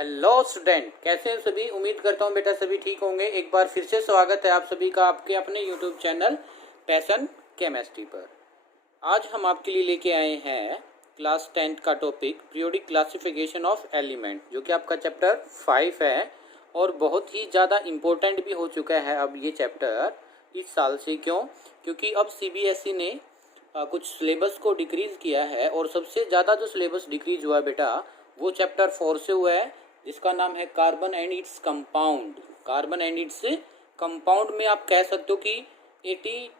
Hello student, कैसे हैं सभी। उम्मीद करता हूँ बेटा सभी ठीक होंगे। एक बार फिर से स्वागत है आप सभी का आपके अपने यूट्यूब चैनल पैशन केमिस्ट्री पर। आज हम आपके लिए लेके आए हैं क्लास 10 का topic periodic classification of element, जो कि आपका चैप्टर 5 है और बहुत ही ज़्यादा इम्पोर्टेंट भी हो चुका है अब ये चैप्टर इस साल से। क्योंकि अब सीबीएसई ने कुछ सिलेबस को डिक्रीज़ किया है और सबसे ज़्यादा जो सिलेबस डिक्रीज हुआ है बेटा वो चैप्टर 4 से हुआ है, जिसका नाम है carbon and its compound. Carbon and its compound में आप कह सकते हो कि 80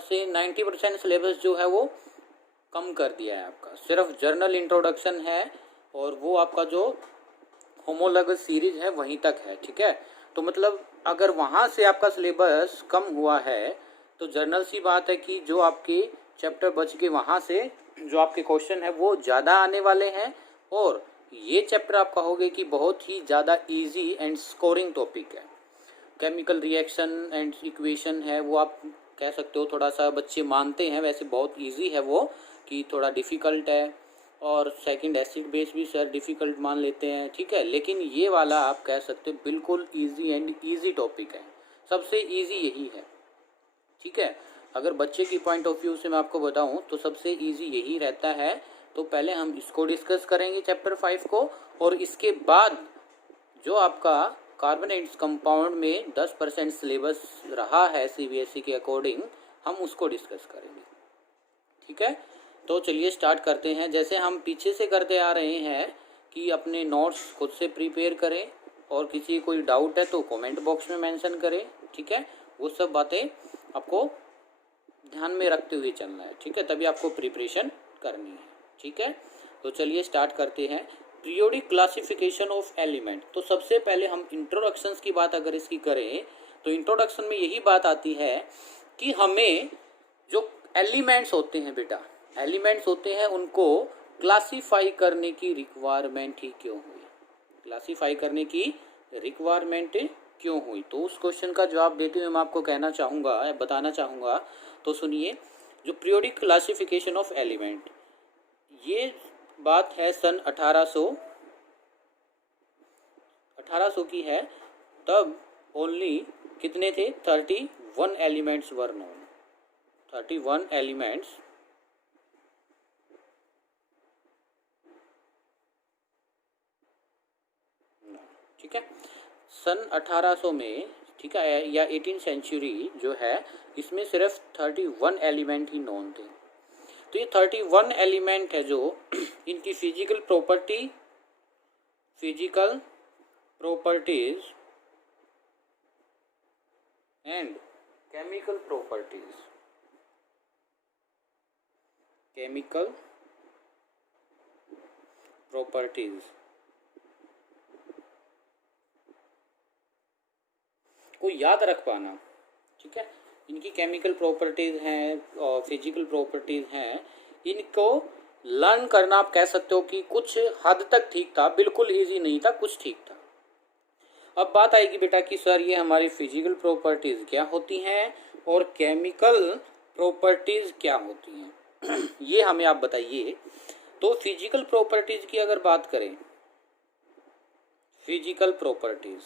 से 90% सिलेबस जो है वो कम कर दिया है आपका। सिर्फ जर्नल इंट्रोडक्शन है और वो आपका जो होमोलॉगस सीरीज है वहीं तक है, ठीक है। तो मतलब अगर वहाँ से आपका सिलेबस कम हुआ है तो जर्नल सी बात है कि जो आपके चैप्टर बच के वहाँ से जो आपके क्वेश्चन है वो ज़्यादा आने वाले हैं। और ये चैप्टर आप कहोगे कि बहुत ही ज़्यादा इजी एंड स्कोरिंग टॉपिक है। केमिकल रिएक्शन एंड इक्वेशन है वो आप कह सकते हो थोड़ा सा बच्चे मानते हैं, वैसे बहुत इजी है वो कि थोड़ा डिफ़िकल्ट है। और सेकंड एसिड बेस भी सर डिफ़िकल्ट मान लेते हैं, ठीक है। लेकिन ये वाला आप कह सकते हो बिल्कुल इजी एंड इजी टॉपिक है, सबसे इजी यही है, ठीक है। अगर बच्चे की पॉइंट ऑफ व्यू से मैं आपको बताऊं तो सबसे इजी यही रहता है। तो पहले हम इसको डिस्कस करेंगे चैप्टर 5 को, और इसके बाद जो आपका कार्बन एंड कंपाउंड में 10% सिलेबस रहा है सीबीएसई के अकॉर्डिंग, हम उसको डिस्कस करेंगे, ठीक है। तो चलिए स्टार्ट करते हैं। जैसे हम पीछे से करते आ रहे हैं कि अपने नोट्स खुद से प्रिपेयर करें और किसी कोई डाउट है तो कमेंट बॉक्स में मेंशन करें, ठीक है। वो सब बातें आपको ध्यान में रखते हुए चलना है, ठीक है, तभी आपको प्रिपरेशन करनी है, ठीक है। तो चलिए स्टार्ट करते हैं पीरियोडिक क्लासिफिकेशन ऑफ एलिमेंट। तो सबसे पहले हम इंट्रोडक्शंस की बात अगर इसकी करें तो इंट्रोडक्शन में यही बात आती है कि हमें जो एलिमेंट्स होते हैं बेटा, एलिमेंट्स होते हैं उनको क्लासीफाई करने की रिक्वायरमेंट ही क्यों हुई, क्लासीफाई करने की रिक्वायरमेंट क्यों हुई। तो उस क्वेश्चन का जवाब देते हुए मैं आपको कहना चाहूँगा, बताना चाहूँगा। तो सुनिए, जो पीरियोडिक क्लासिफिकेशन ऑफ एलिमेंट, ये बात है सन 1800 की है। तब ओनली कितने थे, 31 एलिमेंट्स वर नोन, 31 एलिमेंट्स ठीक है। सन 1800 में, ठीक है, या 18 सेंचुरी जो है इसमें सिर्फ 31 एलिमेंट ही नोन थे। तो ये 31 एलिमेंट है जो इनकी physical properties and chemical properties को याद रख पाना, ठीक है। इनकी केमिकल प्रॉपर्टीज़ हैं और फिजिकल प्रॉपर्टीज़ हैं, इनको लर्न करना आप कह सकते हो कि कुछ हद तक ठीक था, बिल्कुल इजी नहीं था, कुछ ठीक था। अब बात आएगी बेटा कि सर ये हमारी फिजिकल प्रॉपर्टीज़ क्या होती हैं और केमिकल प्रॉपर्टीज़ क्या होती हैं ये हमें आप बताइए। तो फिजिकल प्रॉपर्टीज़ की अगर बात करें, फिजिकल प्रॉपर्टीज़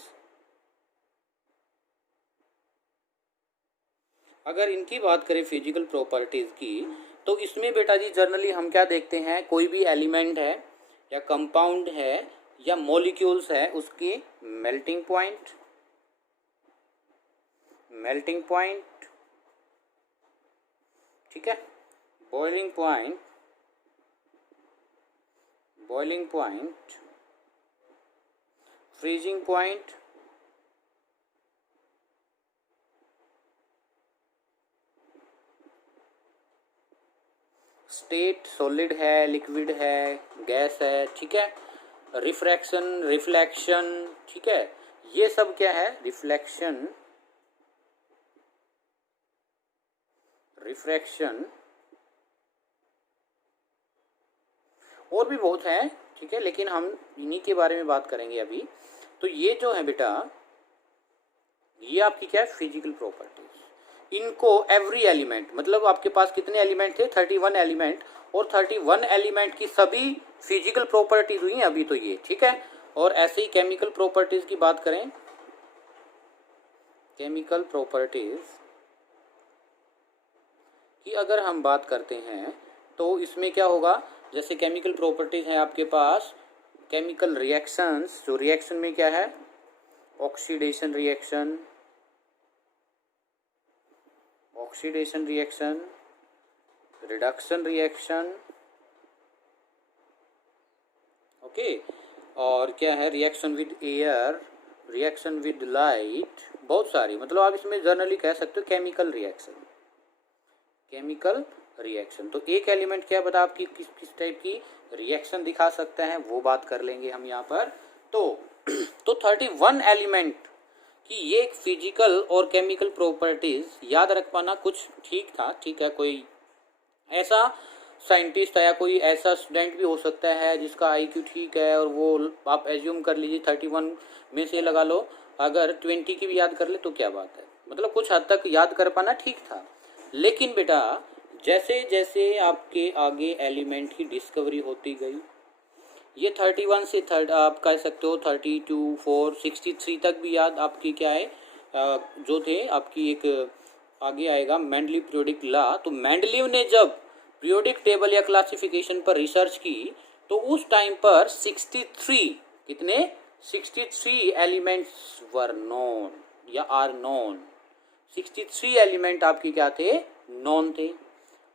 अगर इनकी बात करें फिजिकल प्रॉपर्टीज़ की, तो इसमें बेटा जी जनरली हम क्या देखते हैं, कोई भी एलिमेंट है या कंपाउंड है या मॉलिक्यूल्स है, उसकी मेल्टिंग पॉइंट, ठीक है, boiling point, freezing point, state solid है, लिक्विड है, गैस है, ठीक है। रिफ्लेक्शन, ठीक है, ये सब क्या है, रिफ्लेक्शन और भी बहुत है, ठीक है, लेकिन हम इन्हीं के बारे में बात करेंगे अभी। तो ये जो है बेटा, ये आपकी क्या है, फिजिकल प्रॉपर्टीज। इनको एवरी एलिमेंट, मतलब आपके पास कितने एलिमेंट थे, 31 एलिमेंट, और 31 एलिमेंट की सभी फिजिकल प्रॉपर्टीज हुई हैं अभी तो ये, ठीक है। और ऐसे ही केमिकल प्रॉपर्टीज की बात करें, केमिकल प्रॉपर्टीज की अगर हम बात करते हैं तो इसमें क्या होगा, जैसे केमिकल प्रॉपर्टीज हैं आपके पास, केमिकल रिएक्शंस, जो रिएक्शन में क्या है, oxidation reaction, oxidation reaction, reduction reaction, okay, और क्या है, reaction with air, reaction with light, बहुत सारी, मतलब आप इसमें जनरली कह सकते हो केमिकल रिएक्शन, केमिकल रिएक्शन। तो एक एलिमेंट क्या बता आपकी किस किस टाइप की रिएक्शन दिखा सकता है, वो बात कर लेंगे हम यहाँ पर। तो 31 एलिमेंट कि ये एक फिजिकल और केमिकल प्रॉपर्टीज याद रख पाना कुछ ठीक था, ठीक है। कोई ऐसा साइंटिस्ट या कोई ऐसा स्टूडेंट भी हो सकता है जिसका आईक्यू ठीक है और वो आप एज्यूम कर लीजिए 31 में से लगा लो अगर 20 की भी याद कर ले तो क्या बात है, मतलब कुछ हद तक याद कर पाना ठीक था। लेकिन बेटा जैसे जैसे आपके आगे एलिमेंट की डिस्कवरी होती गई, ये 31 से आप कह सकते हो 32, 4, 63 तक भी याद आपकी क्या है, जो थे आपकी एक आगे आएगा मेंडलीव पीरियोडिक लॉ। तो मेंडलीव ने जब पीरियोडिक टेबल या क्लासिफिकेशन पर रिसर्च की तो उस टाइम पर 63 कितने 63 एलिमेंट्स वर नोन या आर नोन, 63 एलिमेंट आपकी क्या थे, नॉन थे,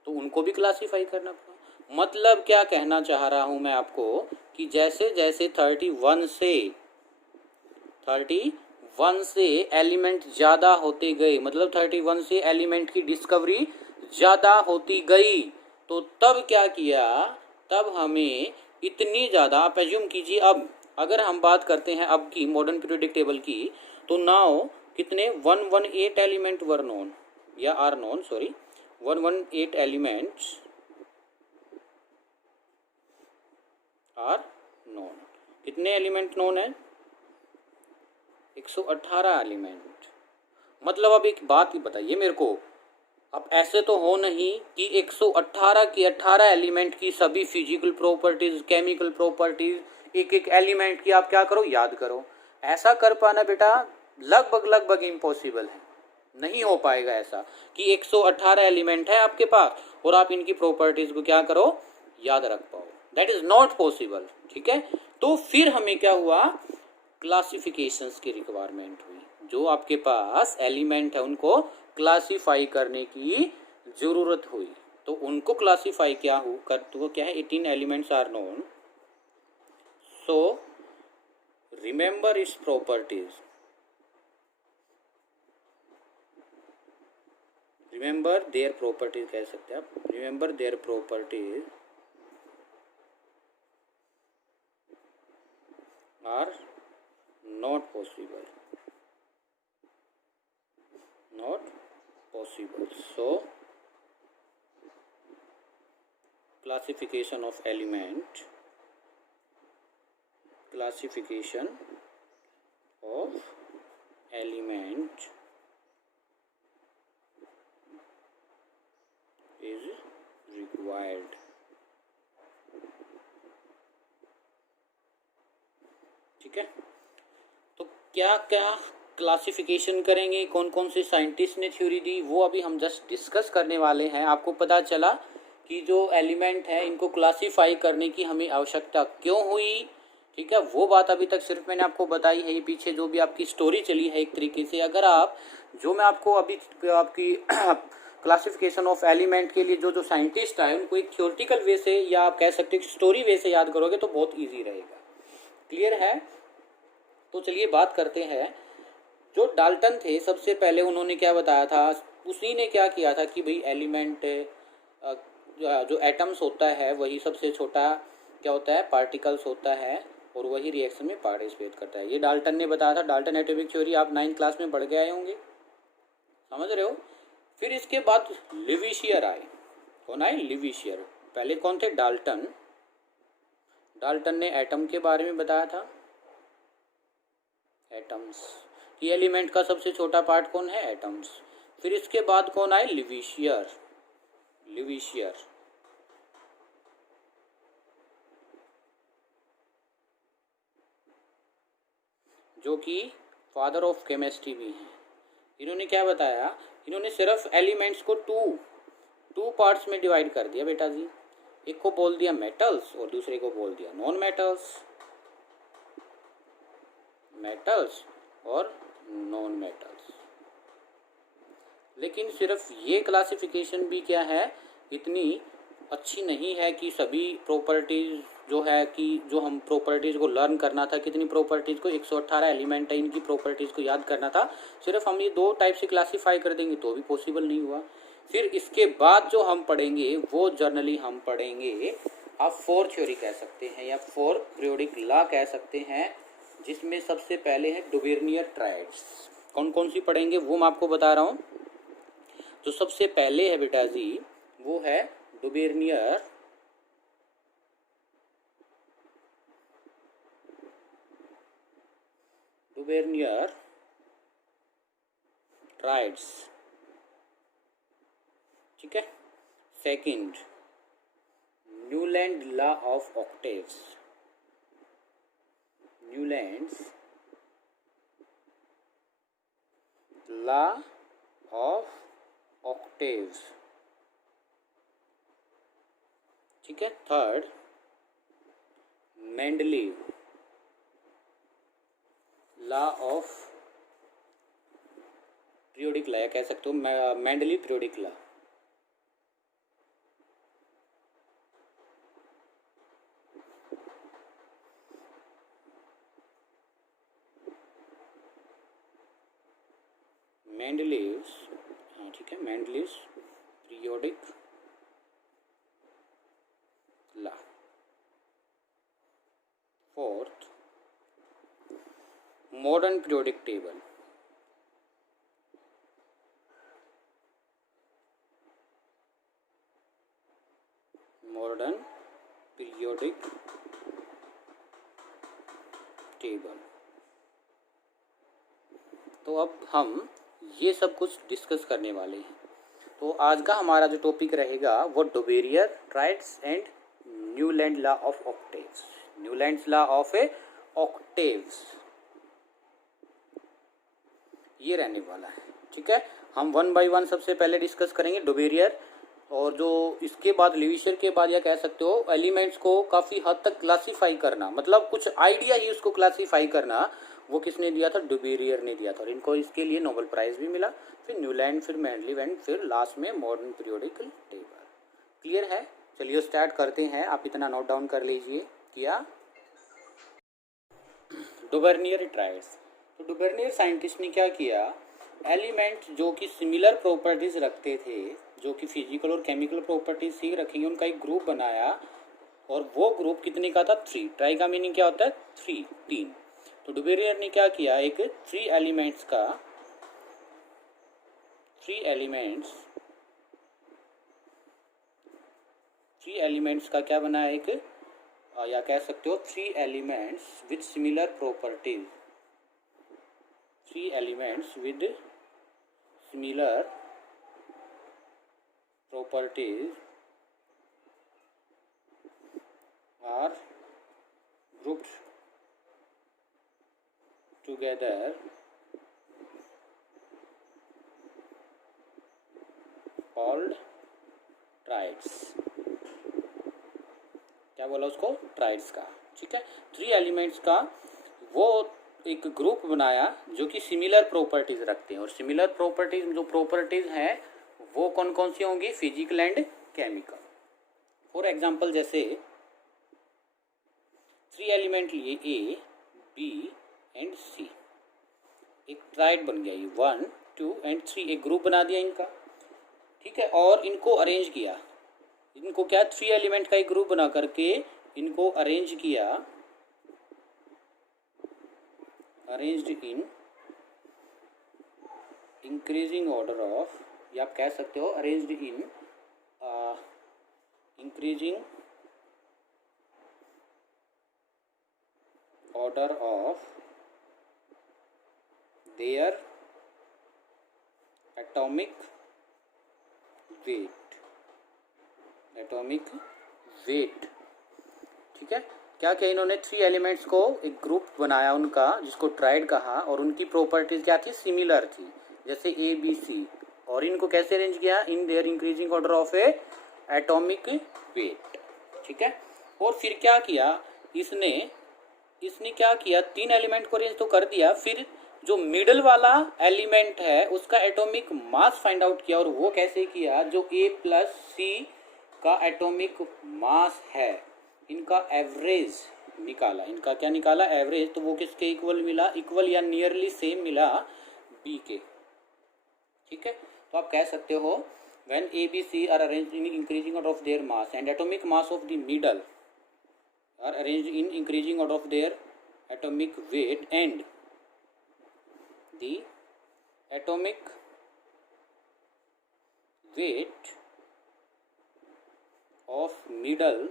तो उनको भी क्लासिफाई करना पड़ा। मतलब क्या कहना चाह रहा हूं मैं आपको कि जैसे जैसे 31 से एलिमेंट ज़्यादा होते गए, मतलब 31 से एलिमेंट की डिस्कवरी ज़्यादा होती गई, तो तब क्या किया, तब हमें इतनी ज़्यादा, आप एज्यूम कीजिए अब अगर हम बात करते हैं अब की मॉडर्न पीरियोडिक टेबल की, तो नाउ कितने 118 एलिमेंट वर नोन या are known, sorry 118 elements are known. कितने एलिमेंट नोन है, 118 एलिमेंट। मतलब अब एक बात ही बताइए मेरे को, अब ऐसे तो हो नहीं कि 118 की 18 एलिमेंट की सभी फिजिकल प्रॉपर्टीज, केमिकल प्रॉपर्टीज, एक एक एलिमेंट की आप क्या करो, याद करो। ऐसा कर पाना बेटा लगभग इम्पॉसिबल है, नहीं हो पाएगा ऐसा कि 118 एलिमेंट है आपके पास और आप इनकी प्रॉपर्टीज को क्या करो, याद रख पाओ, दैट इज नॉट पॉसिबल, ठीक है। तो फिर हमें क्या हुआ, क्लासिफिकेशंस की रिक्वायरमेंट हुई, जो आपके पास एलिमेंट है उनको क्लासिफाई करने की जरूरत हुई, तो उनको क्लासिफाई क्या हो कर, तो क्या है 18 elements are known, so remember इस प्रॉपर्टीज, रिमेंबर देयर प्रॉपर्टीज कह सकते हैं आप, remember their properties are not possible, not possible. So classification of element, classification of element is required. ठीक है, तो क्या क्या क्लासिफिकेशन करेंगे, कौन कौन से साइंटिस्ट ने थ्योरी दी, वो अभी हम जस्ट डिस्कस करने वाले हैं। आपको पता चला कि जो एलिमेंट है इनको क्लासिफाई करने की हमें आवश्यकता क्यों हुई, ठीक है, वो बात अभी तक सिर्फ मैंने आपको बताई है। ये पीछे जो भी आपकी स्टोरी चली है एक तरीके से, अगर आप जो मैं आपको अभी आपकी क्लासिफिकेशन ऑफ एलिमेंट के लिए जो जो साइंटिस्ट आए उनको एक थ्योरेटिकल वे से या आप कह सकते हैं स्टोरी वे से याद करोगे तो बहुत ईजी रहेगा। क्लियर है, तो चलिए बात करते हैं। जो डाल्टन थे सबसे पहले उन्होंने क्या बताया था, उसी ने क्या किया था कि भाई एलिमेंट जो एटम्स होता है वही सबसे छोटा क्या होता है, पार्टिकल्स होता है और वही रिएक्शन में पार्टिसिपेट करता है। ये डाल्टन ने बताया था, डाल्टन एटॉमिक थ्योरी आप 9th क्लास में पढ़ के आए होंगे, समझ रहे हो। फिर इसके बाद लिविशियर आए, कौन आए, लिविशियर। पहले कौन थे, डाल्टन। डाल्टन ने एटम के बारे में बताया था, एटम्स, ये एलिमेंट का सबसे छोटा पार्ट कौन है, एटम्स। फिर इसके बाद कौन आए, लिविशियर। लिविशियर जो कि फादर ऑफ केमिस्ट्री भी हैं, इन्होंने क्या बताया, इन्होंने सिर्फ एलिमेंट्स को टू पार्ट्स में डिवाइड कर दिया बेटा जी। एक को बोल दिया मेटल्स और दूसरे को बोल दिया नॉन मेटल्स, मेटल्स और नॉन मेटल्स। लेकिन सिर्फ ये क्लासिफिकेशन भी क्या है, इतनी अच्छी नहीं है कि सभी प्रॉपर्टीज़ जो है कि जो हम प्रॉपर्टीज़ को लर्न करना था, कितनी प्रॉपर्टीज़ को 118 एलिमेंट है, इनकी प्रॉपर्टीज़ को याद करना था, सिर्फ हम ये 2 टाइप से क्लासीफाई कर देंगे तो भी पॉसिबल नहीं हुआ। फिर इसके बाद जो हम पढ़ेंगे वो जर्नली हम पढ़ेंगे, आप 4 थ्योरी कह सकते हैं या 4 पीरियोडिक लॉ कह सकते हैं, जिसमें सबसे पहले है डुबेर्नियर ट्रायड्स। कौन कौन सी पढ़ेंगे वो मैं आपको बता रहा हूँ। जो सबसे पहले है बेटा जी वो है डुबेर्नियर ट्रायड्स, ठीक है। Second, Newland law of octaves, Newlands law of octaves, ठीक है। Third, Mendeleev law of periodic law, कह सकते हो मेंडलीव पीरियोडिक लॉ। मेंडलीव्स, हाँ ठीक है, Mendeleev's periodic law. Fourth, modern periodic table, modern periodic table. तो अब हम ये सब कुछ डिस्कस करने वाले हैं। तो आज का हमारा जो टॉपिक रहेगा वो Dobereiner triads and Newland law of octaves, Newlands law of octaves, ये रहने वाला है, ठीक है। हम 1 बाय 1 सबसे पहले डिस्कस करेंगे डुबेरियर, और जो इसके बाद लिविशियर के बाद या कह सकते हो एलिमेंट्स को काफ़ी हद तक क्लासीफाई करना, मतलब कुछ आइडिया ही उसको क्लासीफाई करना, वो किसने दिया था, डुबेरियर ने दिया था, और इनको इसके लिए नोबेल प्राइज़ भी मिला। फिर न्यूलैंड, फिर मेंडलीव एंड फिर लास्ट में मॉडर्न पीरियोडिक टेबल। क्लियर है? चलिए स्टार्ट करते हैं, आप इतना नोट डाउन कर लीजिए। क्या डुबेर्नियर ट्रायड्स, तो डुबेर्नियर साइंटिस्ट ने क्या किया, एलिमेंट जो कि सिमिलर प्रॉपर्टीज रखते थे, जो कि फिजिकल और केमिकल प्रॉपर्टीज ही रखेंगे, उनका एक ग्रुप बनाया, और वो ग्रुप कितने का था, 3। ट्राई का मीनिंग क्या होता है, 3। तो डुबेरियर ने क्या किया, एक 3 एलिमेंट्स का क्या बनाया, एक या कह सकते हो 3 elements with similar properties, 3 elements with similar properties are grouped together called triads। क्या बोला उसको, ट्राइड्स का, ठीक है। 3 एलिमेंट्स का वो एक ग्रुप बनाया जो कि सिमिलर प्रॉपर्टीज रखते हैं, और सिमिलर प्रॉपर्टीज जो प्रॉपर्टीज हैं वो कौन कौन सी होंगी, physical and chemical. For example जैसे 3 एलिमेंट लिए ए, बी एंड सी, एक ट्राइड बन गया, ये 1, 2 एंड 3, एक ग्रुप बना दिया इनका, ठीक है। और इनको अरेंज किया, इनको क्या 3 एलिमेंट का एक ग्रुप बना करके इनको अरेंज किया, arranged in increasing order of, या आप कह सकते हो arranged in increasing order of their atomic wait, ठीक है। क्या किया इन्होंने, 3 एलिमेंट्स को एक ग्रुप बनाया उनका, जिसको ट्राइड कहा, और उनकी प्रॉपर्टीज क्या थी, सिमिलर थी, जैसे ए बी सी, और इनको कैसे अरेंज किया, in their increasing order of A atomic weight. ठीक है, और फिर क्या किया इसने क्या किया, 3 एलिमेंट को अरेंज तो कर दिया, फिर जो मिडल वाला एलिमेंट है उसका एटॉमिक मास फाइंड आउट किया, और वो कैसे किया, जो ए प्लस सी का एटॉमिक मास है इनका एवरेज निकाला, इनका क्या निकाला, एवरेज, तो वो किसके इक्वल मिला, इक्वल या नियरली सेम मिला बी के। ठीक है, तो आप कह सकते हो when A B C are arranged in increasing order of their mass and atomic mass of the middle are arranged in increasing order of their atomic weight and the atomic weight of middle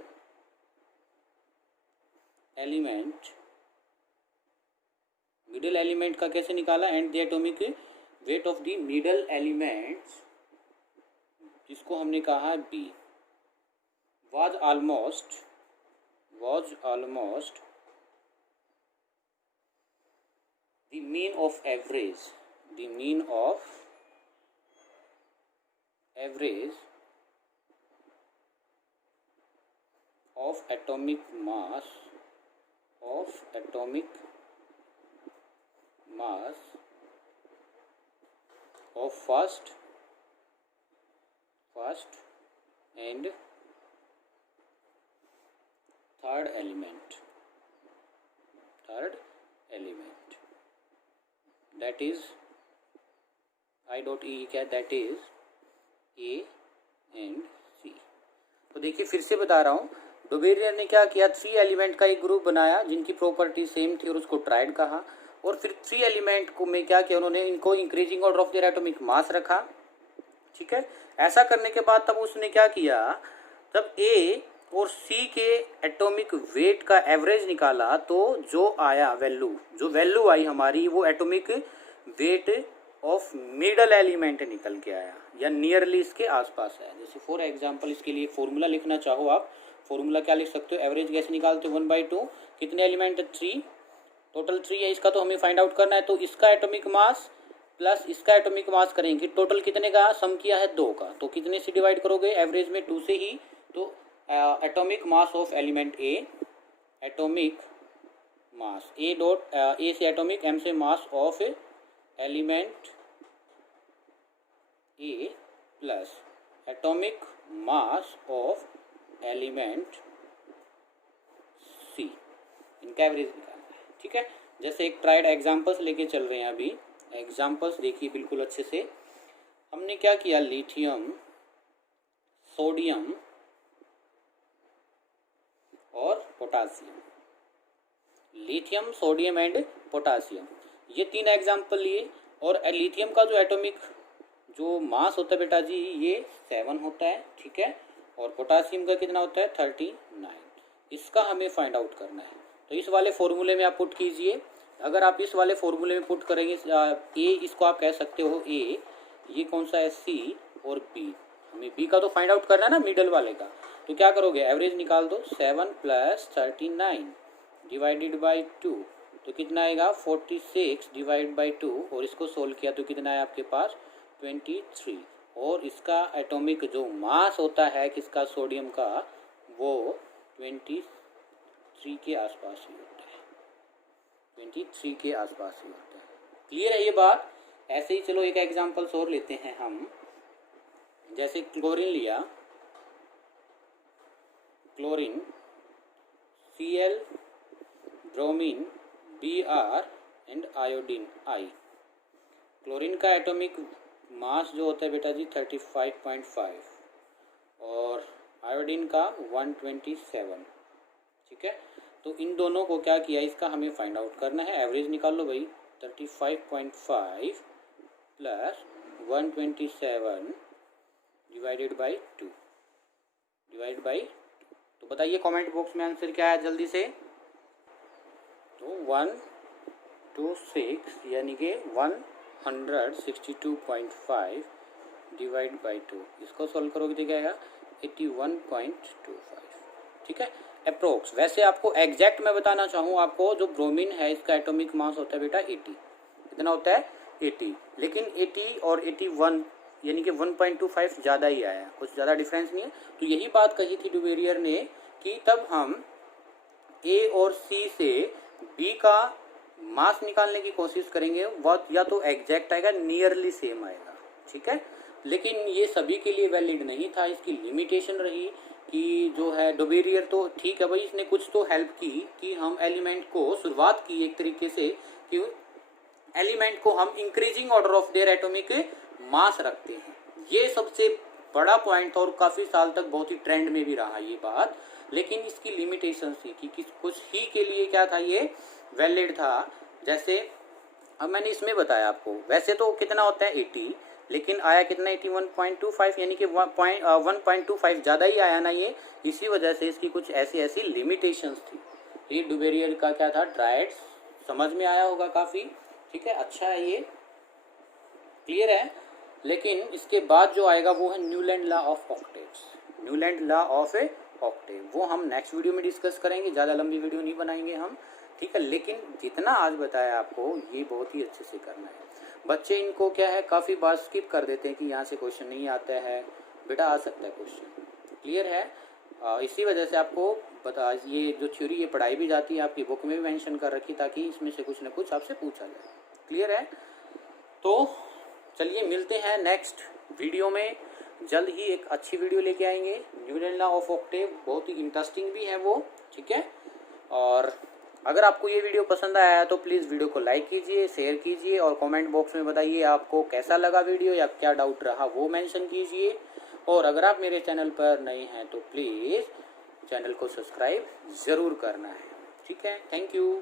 element का कैसे निकाला, and the atomic weight of the middle elements, जिसको हमने कहा B, was almost the mean of average of atomic mass of first and third element that is I dot E क्या, that is A and C। तो देखिए फिर से बता रहा हूँ, डुबेरियर ने क्या किया, 3 एलिमेंट का एक ग्रुप बनाया जिनकी प्रॉपर्टी सेम थी और उसको ट्राइड कहा, और फिर 3 एलिमेंट को में क्या किया उन्होंने, इनको increasing order of their atomic mass रखा। ठीक है, ऐसा करने के बाद तब उसने क्या किया, तब ए और सी के एटॉमिक वेट का एवरेज निकाला, तो जो आया वैल्यू आई हमारी, वो atomic weight of middle element निकल के आया, या नियरली इसके आसपास है। जैसे फॉर एग्जांपल इसके लिए फॉर्मूला लिखना चाहो आप, फॉर्मूला क्या लिख सकते हो, एवरेज कैसे निकालते हो, 1/2, कितने एलिमेंट है, 3, टोटल 3 है, इसका तो हमें फाइंड आउट करना है, तो इसका एटॉमिक मास प्लस इसका एटॉमिक मास करेंगे, टोटल कितने का सम किया है, 2 का, तो कितने से डिवाइड करोगे, एवरेज में 2 से ही, तो atomic mass of element A, atomic mass A dot A से एटॉमिक, एम से mass of element A plus atomic mass of element C, इनका एवरेज निकालना है। ठीक है, जैसे एक ट्राइड एग्जांपल्स लेके चल रहे हैं, अभी एग्जांपल्स देखिए बिल्कुल अच्छे से। हमने क्या किया, लिथियम, सोडियम और potassium, lithium, sodium and potassium, ये 3 एग्जांपल लिए, और लिथियम का जो एटॉमिक जो मास होता है बेटा जी, ये 7 होता है। ठीक है, और पोटासियम का कितना होता है, 39, इसका हमें फाइंड आउट करना है। तो इस वाले फॉर्मूले में आप पुट कीजिए, अगर आप इस वाले फॉर्मूले में पुट करेंगे, ए इसको आप कह सकते हो ए, ये कौन सा है, सी, और बी, हमें बी का तो फाइंड आउट करना है ना, मिडल वाले का, तो क्या करोगे, एवरेज निकाल दो, 7 + 39 डिवाइडेड बाई 2, तो कितना आएगा, 46 डिवाइड बाई 2, और इसको सोल्व किया तो कितना है आपके पास, 23, और इसका एटॉमिक जो मास होता है किसका, सोडियम का, वो 23 के आसपास ही होता है, 23 के आसपास ही होता है। क्लियर है ये बात। ऐसे ही चलो एक एग्जांपल्स और लेते हैं हम, जैसे क्लोरीन लिया, chlorine, Cl, bromine, Br and iodine I। Chlorine का एटॉमिक मास जो होता है बेटा जी 35.5, और आयोडीन का 127। ठीक है, तो इन दोनों को क्या किया, इसका हमें फाइंड आउट करना है, एवरेज निकाल लो भाई, 35.5 प्लस 127 डिवाइडेड बाई 2, तो बताइए कमेंट बॉक्स में आंसर क्या है जल्दी से। तो 126 यानी कि 162.5 डिवाइड बाई 2, इसको सॉल्व करोगे तो क्या आएगा, 81.25। ठीक है, अप्रोक्स। वैसे आपको एग्जैक्ट मैं बताना चाहूँ आपको, जो ब्रोमीन है इसका एटॉमिक मास होता है बेटा 80। कितना होता है? 80। लेकिन 80 और 81 यानी कि 1.25 ज़्यादा ही आया, कुछ ज़्यादा डिफरेंस नहीं है। तो यही बात कही थी डुबेरियर ने कि तब हम ए और सी से बी का मास निकालने की कोशिश करेंगे, वह या तो एग्जैक्ट आएगा, नियरली सेम आएगा, ठीक है। लेकिन ये सभी के लिए वैलिड नहीं था, इसकी लिमिटेशन रही कि जो है डुबेरियर तो ठीक है भाई, इसने कुछ तो हेल्प की कि हम एलिमेंट को शुरुआत की एक तरीके से कि एलिमेंट को हम increasing order of their atomic mass रखते हैं। ये सबसे बड़ा पॉइंट था और काफ़ी साल तक बहुत ही ट्रेंड में भी रहा ये बात। लेकिन इसकी लिमिटेशन थी कि कुछ ही के लिए क्या था, ये वैलिड था। जैसे अब मैंने इसमें बताया आपको, वैसे तो कितना होता है 80, लेकिन आया कितना 81.25 यानी कि 1.25 ज़्यादा ही आया ना ये। इसी वजह से इसकी कुछ ऐसी लिमिटेशंस थी। ये डुबेरियर का क्या था, ट्रायड्स, समझ में आया होगा काफ़ी, ठीक है, अच्छा है, ये क्लियर है। लेकिन इसके बाद जो आएगा वो है Newland law of octaves. Newland law of octave वो हम नेक्स्ट वीडियो में डिस्कस करेंगे, ज़्यादा लंबी वीडियो नहीं बनाएंगे हम, ठीक है। लेकिन जितना आज बताया आपको ये बहुत ही अच्छे से करना है। बच्चे इनको क्या है काफ़ी बार स्किप कर देते हैं कि यहाँ से क्वेश्चन नहीं आता है, बेटा आ सकता है क्वेश्चन, क्लियर है। इसी वजह से आपको बता, ये जो थ्योरी ये पढ़ाई भी जाती है, आपकी बुक में भी मेंशन कर रखी, ताकि इसमें से कुछ ना कुछ आपसे पूछा जाए, क्लियर है। तो चलिए मिलते हैं नेक्स्ट वीडियो में, जल्द ही एक अच्छी वीडियो लेके आएंगे। न्यूलैंड लॉ ऑफ ऑक्टेव बहुत ही इंटरेस्टिंग भी है वो, ठीक है। और अगर आपको ये वीडियो पसंद आया तो प्लीज़ वीडियो को लाइक कीजिए, शेयर कीजिए और कमेंट बॉक्स में बताइए आपको कैसा लगा वीडियो या क्या डाउट रहा वो मेंशन कीजिए। और अगर आप मेरे चैनल पर नए हैं तो प्लीज़ चैनल को सब्सक्राइब ज़रूर करना है, ठीक है। Thank you.